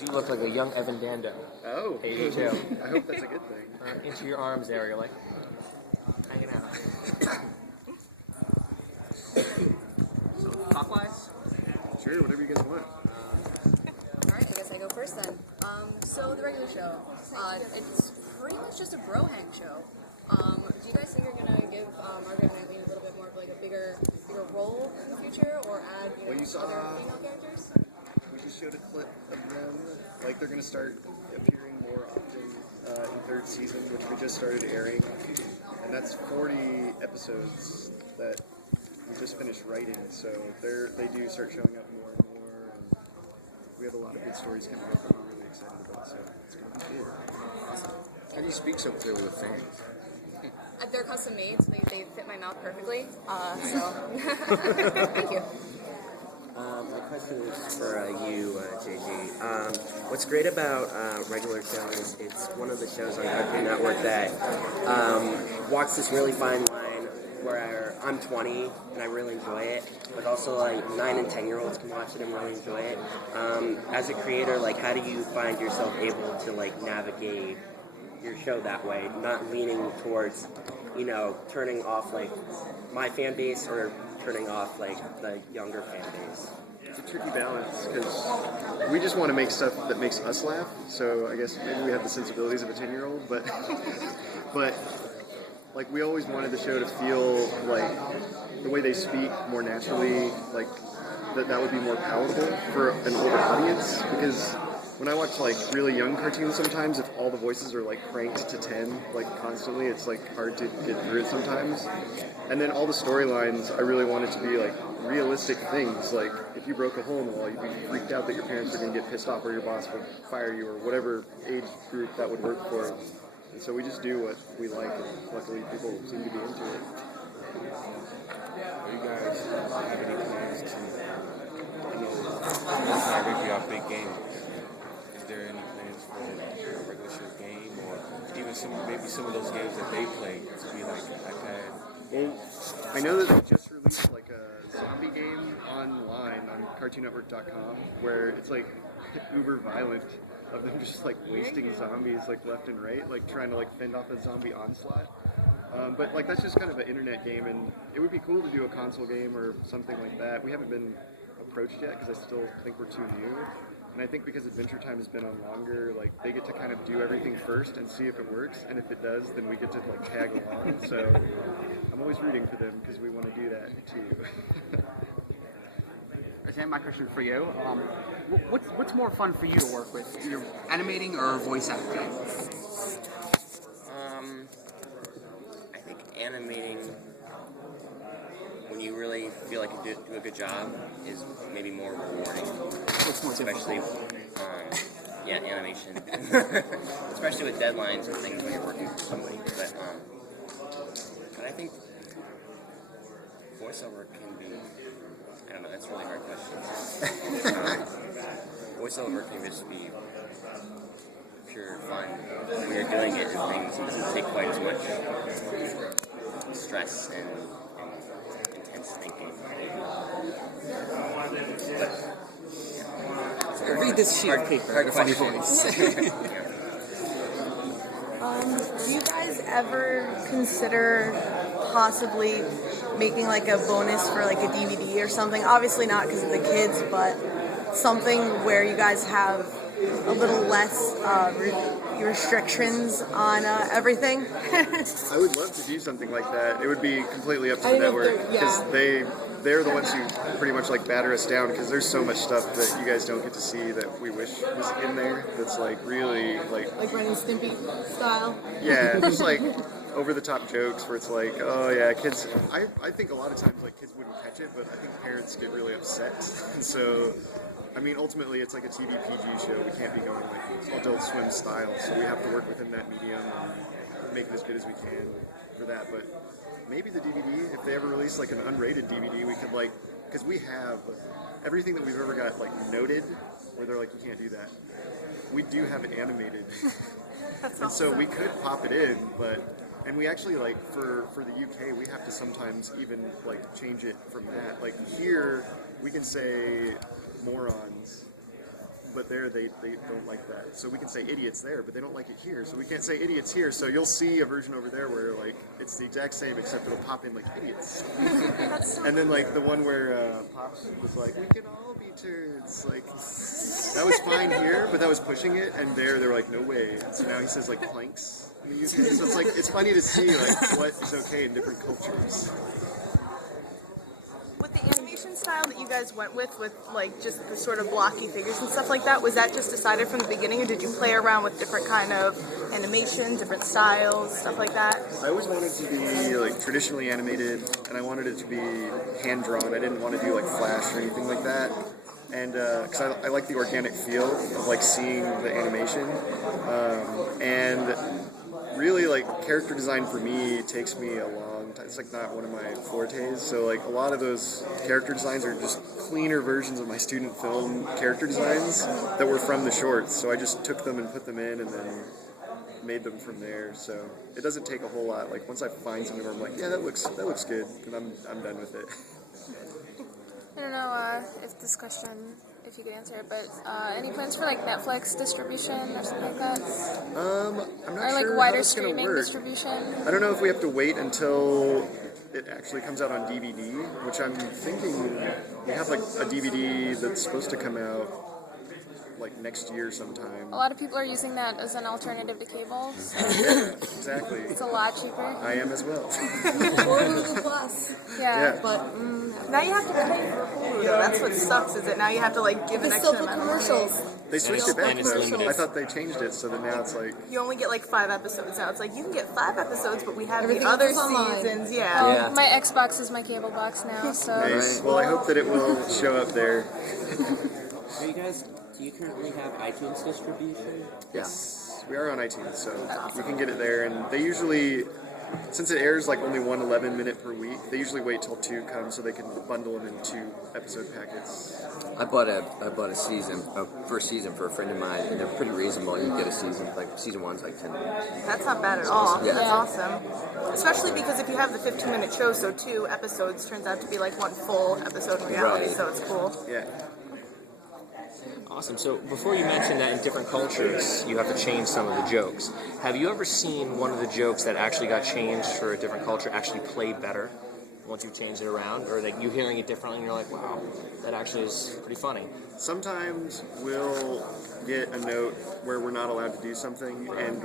You look like a young Evan Dando. Oh. Hey, you too. I hope that's a good thing. Into your arms there, you're like hanging out. So, clockwise? Sure, whatever you guys want. Alright, I guess I go first then. So the regular show, it's pretty much just a bro hang show. Do you guys think you're gonna give Margaret and Eileen a little bit more of like a bigger role in the future, or add other female characters? We just showed a clip of them. Like they're gonna start appearing more often in third season, which we just started airing, and that's 40 episodes that we just finished writing. So they do start showing up more and more, and we have a lot of good stories coming up that we're really excited about. So it's gonna be good. How do you speak so clearly with fans? They're custom made, so they fit my mouth perfectly. So thank you. My question is for you, JG. What's great about regular shows, it's one of the shows on Cartoon Network that walks this really fine line where I'm 20 and I really enjoy it, but also like 9 and 10-year-olds can watch it and really enjoy it. As a creator, like how do you find yourself able to like navigate your show that way, not leaning towards, turning off like my fan base or turning off like the younger fan base? It's a tricky balance because we just want to make stuff that makes us laugh. So I guess maybe we have the sensibilities of a 10-year-old, but like we always wanted the show to feel like the way they speak more naturally, like that would be more palatable for an older audience. Because when I watch like really young cartoons, sometimes if all the voices are like cranked to 10 like constantly, it's like hard to get through it sometimes. And then all the storylines, I really want it to be like realistic things. Like if you broke a hole in the wall, you'd be freaked out that your parents were going to get pissed off or your boss would fire you or whatever age group that would work for. And so we just do what we like, and luckily people seem to be into it. Do you guys have any plans to, it's not really our big game. Is there any plans for a regular show game or even maybe some of those games that they play to be like iPad? Well, I know that they just released like a zombie game online on CartoonNetwork.com where it's like uber violent of them just like wasting zombies like left and right, like trying to like fend off a zombie onslaught. But like that's just kind of an internet game, and it would be cool to do a console game or something like that. We haven't been approached yet because I still think we're too new. And I think because Adventure Time has been on longer, like they get to kind of do everything first and see if it works, and if it does, then we get to like tag along. So I'm always rooting for them because we want to do that too. Okay, my question for you. What's more fun for you to work with, either animating or voice acting? I think animating, when you really feel like you do a good job, is maybe more rewarding. What's more especially, animation. Especially with deadlines and things when you're working for somebody. But I think voiceover can be, I don't know, that's a really hard question. Voiceover can just be pure fun. When you're doing it, it doesn't take quite as much stress and intense thinking. But read this sheet of paper. Hard to funny question. voice. Do you guys ever consider possibly making like a bonus for like a DVD or something? Obviously not because of the kids, but something where you guys have a little less restrictions on everything. I would love to do something like that. It would be completely up to the network because they're the ones who pretty much like batter us down because there's so much stuff that you guys don't get to see that we wish was in there. That's like really like Ren and Stimpy style. Yeah, just like over the top jokes where it's like, oh yeah, kids. I think a lot of times like kids wouldn't catch it, but I think parents get really upset. And so, I mean, ultimately it's like a TV PG show. We can't be going like Adult Swim style, so we have to work within that medium and make it as good as we can for that. But maybe the DVD, if they ever release like an unrated DVD, we could like, because we have everything that we've ever got like noted, where they're like, you can't do that. We do have it animated. And so we could pop it in, and we actually like for the UK we have to sometimes even like change it from that. Like here we can say morons but there they don't like that. So we can say idiots there, but they don't like it here. So we can't say idiots here. So you'll see a version over there where like it's the exact same except it'll pop in like idiots. And then like the one where Pops was like, we can all be turds. Like that was fine here, but that was pushing it. And there they were like, no way. So now he says like planks in the UK. So it's like it's funny to see like what is okay in different cultures. With the animation style that you guys went with like just the sort of blocky figures and stuff like that, was that just decided from the beginning, or did you play around with different kind of animations, different styles, stuff like that? I always wanted to be like traditionally animated, and I wanted it to be hand drawn. I didn't want to do like Flash or anything like that, and because I like the organic feel of like seeing the animation, and really like character design for me takes me a long time. It's like not one of my fortes. So like a lot of those character designs are just cleaner versions of my student film character designs that were from the shorts. So I just took them and put them in and then made them from there. So it doesn't take a whole lot. Like once I find something where I'm like, yeah, that looks good, and I'm done with it. I don't know if this question, if you could answer it, but any plans for like Netflix distribution or something like that? I'm not or sure like how wider that's gonna streaming work. distribution? I don't know if we have to wait until it actually comes out on DVD, which I'm thinking we have like a DVD that's supposed to come out like next year sometime. A lot of people are using that as an alternative to cable. Yeah, exactly. It's a lot cheaper. I am as well. Or Hulu Plus. Yeah. But Now you have to pay for Hulu, though. That's what sucks, is that now you have to like give you an can still extra put amount of money. commercials. They switched it back And it's though. limited. I thought they changed it so that now it's like You only get like 5 episodes now. It's like you can get 5 episodes, but we have Everything the other else is online. seasons. Yeah. Yeah. My Xbox is my cable box now, so nice. Well, I hope that it will show up there. Do you currently have iTunes distribution? Yes, we are on iTunes, so you can get it there. And they usually, since it airs like only 1 11-minute per week, they usually wait till 2 come so they can bundle them in 2 episode packets. I bought a season, first season for a friend of mine, and they're pretty reasonable. You get a season, like season 1's like $10. That's not bad at all. Yeah. That's awesome. Especially because if you have the 15-minute show, so 2 episodes turns out to be like 1 full episode in reality, Right. so it's cool. Yeah. Awesome. So before you mentioned that in different cultures you have to change some of the jokes, have you ever seen one of the jokes that actually got changed for a different culture actually play better once you changed it around, or that you hearing it differently and you're like, wow, that actually is pretty funny? Sometimes we'll get a note where we're not allowed to do something, and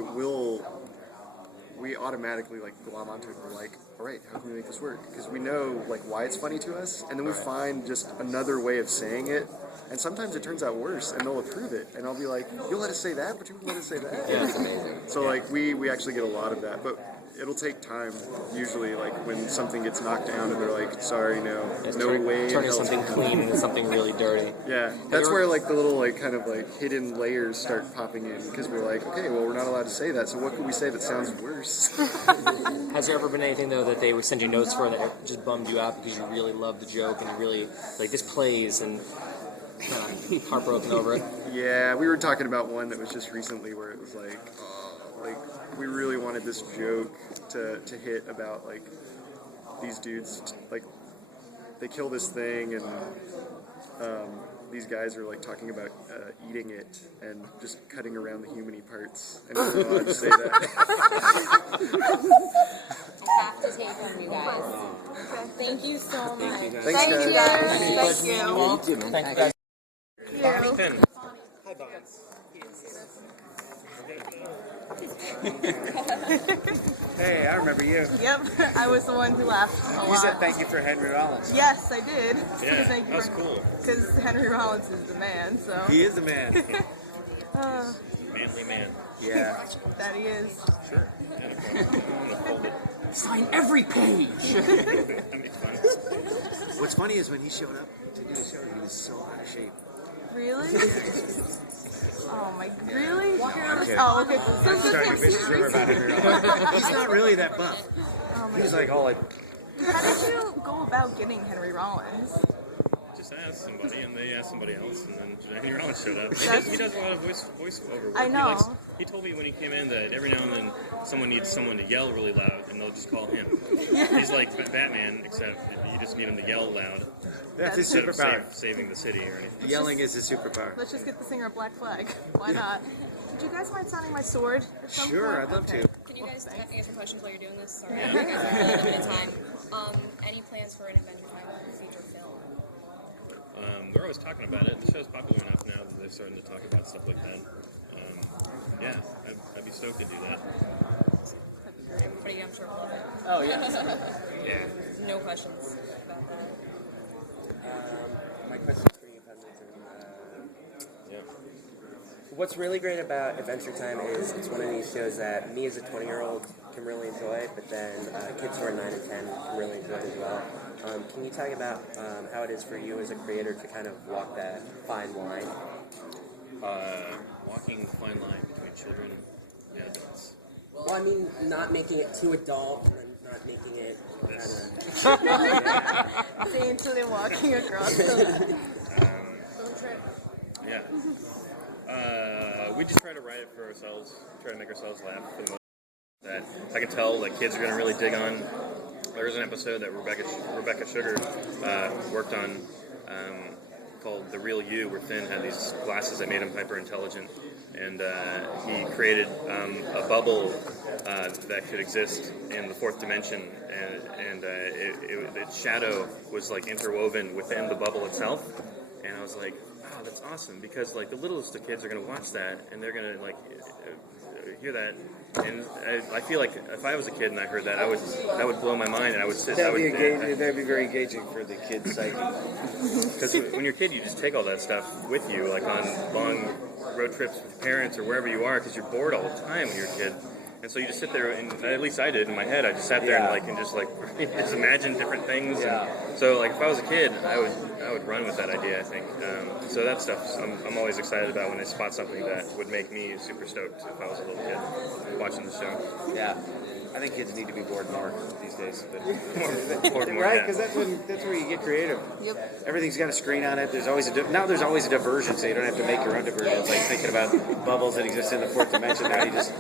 we automatically like glom onto it. We're like, all right, how can we make this work? Because we know like why it's funny to us, and then we find just another way of saying it. And sometimes it turns out worse, and they'll approve it, and I'll be like, "You'll let us say that, but you won't let us say that." Yeah, it's amazing. So like we actually get a lot of that, but it'll take time. Usually, like when something gets knocked down, and they're like, "Sorry, no way." in Turning hell." something clean into something really dirty. Yeah, that's where like the little like kind of like hidden layers start popping in, because we're like, okay, well we're not allowed to say that, so what can we say that sounds worse? Has there ever been anything though that they would send you notes for that just bummed you out because you really loved the joke and you really like this plays and heartbroken over it? Yeah, we were talking about one that was just recently where it was like we really wanted this joke to hit about like these dudes like they kill this thing and these guys are like talking about eating it and just cutting around the humany parts. And I don't know how to say that. I have to take home, you guys. Thank you so much. Thanks, guys. Thank you. Thank you guys. Hi, Bob. Hey, I remember you. Yep, I was the one who laughed a lot. You said thank you for Henry Rollins. Yes, I did. Yeah, Thank you that's cool. Because Henry Rollins is the man, so. He is the man. Manly man. Yeah. That he is. Sure. Yeah, Sign every page. that makes fun. What's funny is when he showed up to do the show, he was so out of shape. Really? Oh my, really? Okay. Oh, okay. I'm starting to wish you about Henry Rollins. He's not really that buff. Oh my He's like all like, How did you go about getting Henry Rollins? Just asked somebody, and they asked somebody else, and then Henry Rollins showed up. That's- He does a lot of voiceover work. I know. He told me when he came in that every now and then someone needs someone to yell really loud, and they'll just call him. He's like Batman, except he just need him to yell loud. That's his instead of superpower. saving the city or anything. Yelling is his superpower. Let's just get the singer a black flag. Why not? Would you guys mind signing my sword at some Sure, point? I'd love Okay. to. Can you guys answer questions while you're doing this? Sorry, you guys are really limited time. Any plans for an Adventure Time feature film? They're always talking about it. The show's popular enough now that they're starting to talk about stuff like that. Yeah, I'd be stoked to do that. Everybody, I'm sure, will love it. Oh, yeah. Yeah. No questions about that. My question for you, Pendleton. Yeah. What's really great about Adventure Time is it's one of these shows that me as a 20-year-old can really enjoy, but then kids who are 9 and 10 can really enjoy it as well. Can you talk about how it is for you as a creator to kind of walk that fine line? Walking the fine line between children. Yeah, that's. Well, I mean, not making it too adult and then not making it kind of... Daintily walking across the Road trip. Yeah. We just try to write it for ourselves, try to make ourselves laugh for the most that I can tell like kids are going to really dig on. There was an episode that Rebecca Sugar worked on called The Real You, where Finn had these glasses that made him hyper intelligent, and he created a bubble that could exist in the fourth dimension, and its shadow was like interwoven within the bubble itself. And I was like, wow, that's awesome, because like the littlest of kids are going to watch that and they're going to like hear that, and I feel like if I was a kid and I heard that, that would blow my mind, and I would sit. That'd be very engaging for the kid's psyche. Because when you're a kid, you just take all that stuff with you, like on long road trips with your parents or wherever you are, because you're bored all the time when you're a kid. And so you just sit there, and at least I did in my head. I just sat there and just imagine different things. Yeah. And so like if I was a kid, I would run with that idea. I think so. That stuff I'm always excited about when I spot something that would make me super stoked if I was a little kid watching the show. Yeah. I think kids need to be bored more these days. More, right? Because that's where you get creative. Yep. Everything's got a screen on it. There's always there's always a diversion, so you don't have to make your own diversion. It's like thinking about bubbles that exist in the fourth dimension. Now you just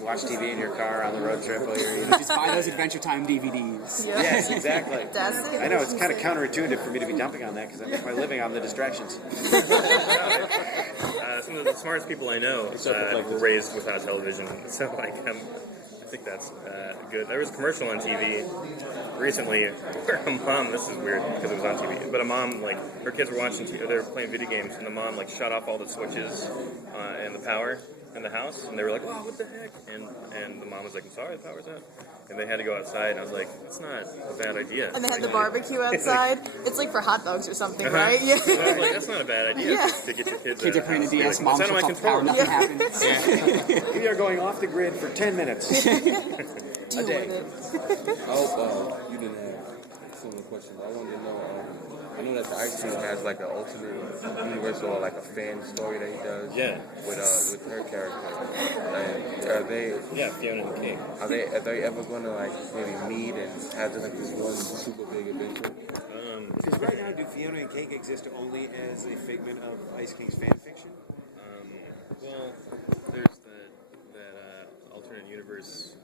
watch TV in your car on the road trip while you're Just buy those Adventure Time DVDs. Yeah. Yes, exactly. That's I know, it's kind of counterintuitive for me to be dumping on that because I make my living on the distractions. Some of the smartest people I know were raised without television, so I think that's good. There was a commercial on TV recently where a mom, this is weird because it was on TV, but a mom, like, her kids were watching, they were playing video games, and the mom, like, shut off all the switches and the power in the house, and they were like, "Wow, what the heck?" And the mom was like, "I'm sorry, the power's out." And they had to go outside, and I was like, "That's not a bad idea." And they had the barbecue outside. It's like for hot dogs or something, right? Yeah. So I was like, "That's not a bad idea to get your kids." Kids are playing the DS, mom "That's out of my shuts off power, control." nothing happens. We are going off the grid for 10 minutes a day. You didn't have similar questions. I wanted to know. I know that the Ice Cream has like an alternate universe or like a fan story that he does. Yeah. With her character. Are they? Yeah, Fiona and Kate. Are they ever gonna like maybe meet and have like this one super big adventure? Because right now, do Fiona and Cake exist only as a figment of Ice King's fan fiction? Well, there's that alternate universe,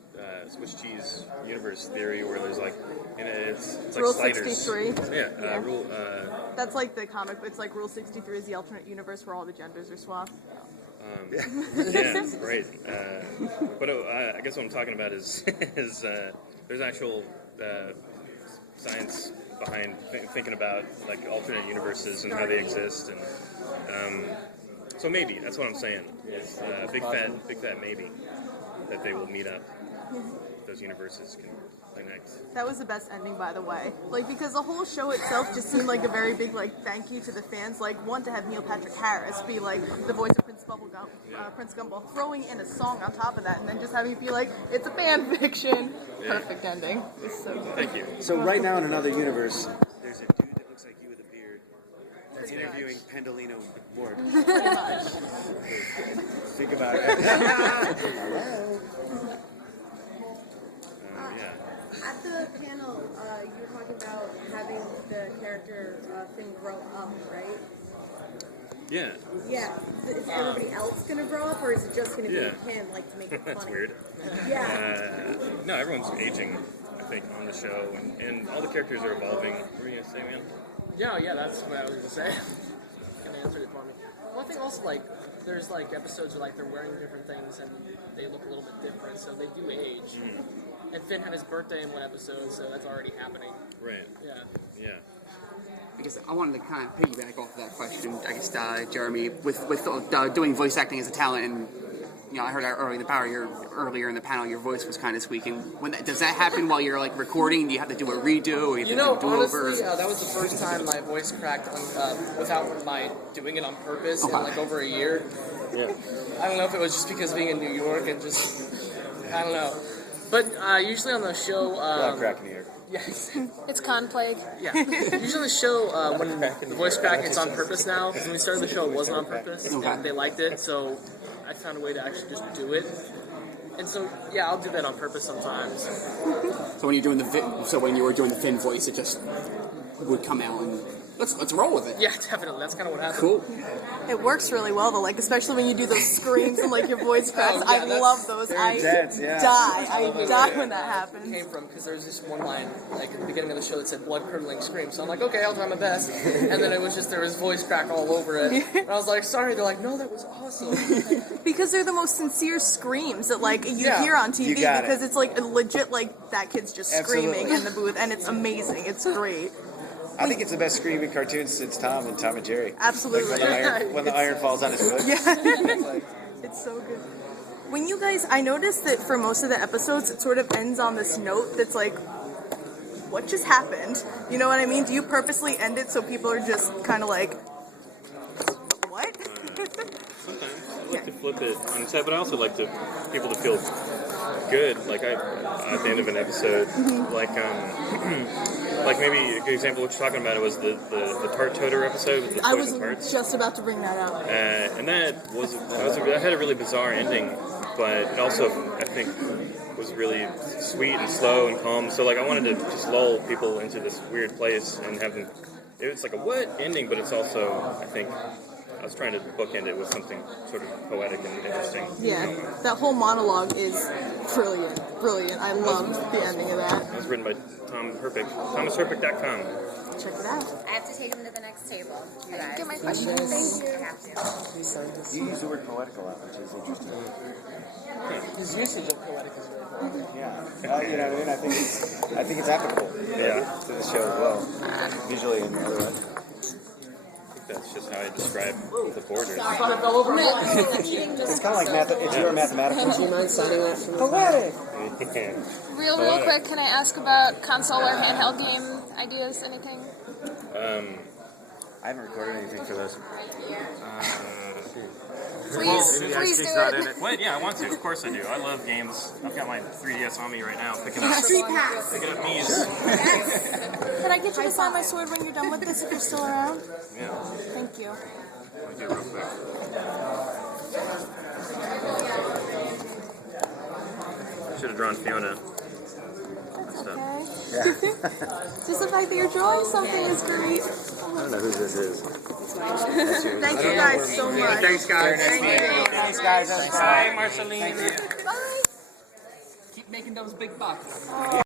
Swiss cheese universe theory where there's like, it's like Rule sliders. 63. Yeah. Rule. That's like the comic. It's like Rule 63 is the alternate universe where all the genders are swapped. Yeah, right. But I guess what I'm talking about is there's actual science behind thinking about like alternate universes and how they exist, and so maybe that's what I'm saying. Is big fat maybe that they will meet up. Those universes can connect. That was the best ending, by the way. Like, because the whole show itself just seemed like a very big, like, thank you to the fans. Like, one, to have Neil Patrick Harris be, like, the voice of Prince Gumball, throwing in a song on top of that, and then just having it be like, it's a fan fiction. Yeah. Perfect ending. It's so good. Thank you. So right now in another universe, there's a dude that looks like you with a beard that's interviewing Pendleton Ward. Pretty much. Think about it. At the panel, you were talking about having the character Finn grow up, right? Yeah. Yeah. Is everybody else going to grow up, or is it just going to Yeah. be him, like, to make it funny? That's weird. Yeah. No, everyone's aging, I think, on the show, and all the characters are evolving. What were you gonna say, man? Yeah, that's what I was gonna say. Kind of answered it for me. One thing also, like, there's like episodes where like they're wearing different things and they look a little bit different, so they do age. And Finn had his birthday in one episode, so that's already happening. Right. Yeah. Yeah. I guess I wanted to kind of piggyback off of that question. I guess Jeremy, with doing voice acting as a talent, and I heard earlier in the panel, your voice was kind of squeaking. Does that happen while you're like recording? Do you have to do a redo, or you have to do a do-over? Honestly, that was the first time my voice cracked without my doing it on purpose in like over a year. Yeah. I don't know if it was just because being in New York and just I don't know. But usually on the show, cracking here. Yes. It's con plague. Yeah. Usually on the show, when the voice crack, it's on purpose now. Because when we started the show, it wasn't on purpose, and they liked it. So I found a way to actually just do it. And so yeah, I'll do that on purpose sometimes. So when you were doing the Finn voice, it just would come out and let's roll with it. Yeah, definitely. That's kind of what happened. Cool. It works really well though, like especially when you do those screams and like your voice cracks. I love those. I die when that happens. Came from because there's this one line like at the beginning of the show that said blood curdling scream. So I'm like, okay, I'll try my best. And then it was just there was voice crack all over it. And I was like, sorry. They're like, no, that was awesome. Because they're the most sincere screams that like you hear on TV because it's like legit like that kid's just screaming in the booth and it's amazing. It's great. I think it's the best screaming cartoon since Tom and Jerry. Absolutely. Like when the iron falls on his foot. Yeah. It's so good. When you guys, I noticed that for most of the episodes, it sort of ends on this note that's like, what just happened? You know what I mean? Do you purposely end it so people are just kind of like, what? Sometimes I like to flip it on its head, but I also like people to feel good. Like at the end of an episode, like maybe a good example of what you're talking about was the tart toter episode with the I was poison tarts. just about to bring that up. And that had a really bizarre ending, but it also I think was really sweet and slow and calm. So like I wanted to just lull people into this weird place and have them. It's like a what ending, but it's also I think. I was trying to bookend it with something sort of poetic and interesting. Yeah, that whole monologue is brilliant. Brilliant. I loved the ending of that. It was written by Tom Herpick, thomasherpick.com. Check it out. I have to take him to the next table. You guys. Get my question. Thank you. I have to. You use the word poetic a lot, which is interesting. His usage of poetic is very poetic. Yeah. You know what I mean? I think it's applicable to the show as well, visually and otherwise. That's just how I describe the borders. I thought it fell over my It's kind of like it's your mathematical. Do you mind signing that for me? Poetic! Real quick, can I ask about console or handheld game ideas? Anything? I haven't recorded anything for this. Please do it. Wait, yeah, I want to. Of course I do. I love games. I've got my 3DS on me right now, picking up Street Pass. Picking up Mii's. Can I get you to sign my sword when you're done with this if you're still around? Yeah. Thank you. Let me do it real quick. I should have drawn Fiona. Okay. Just the fact that you're drawing something is great. I don't know who this is. Thank you guys so much. Thanks, guys. Thanks, guys. Bye, Marceline. Bye. Keep making those big bucks.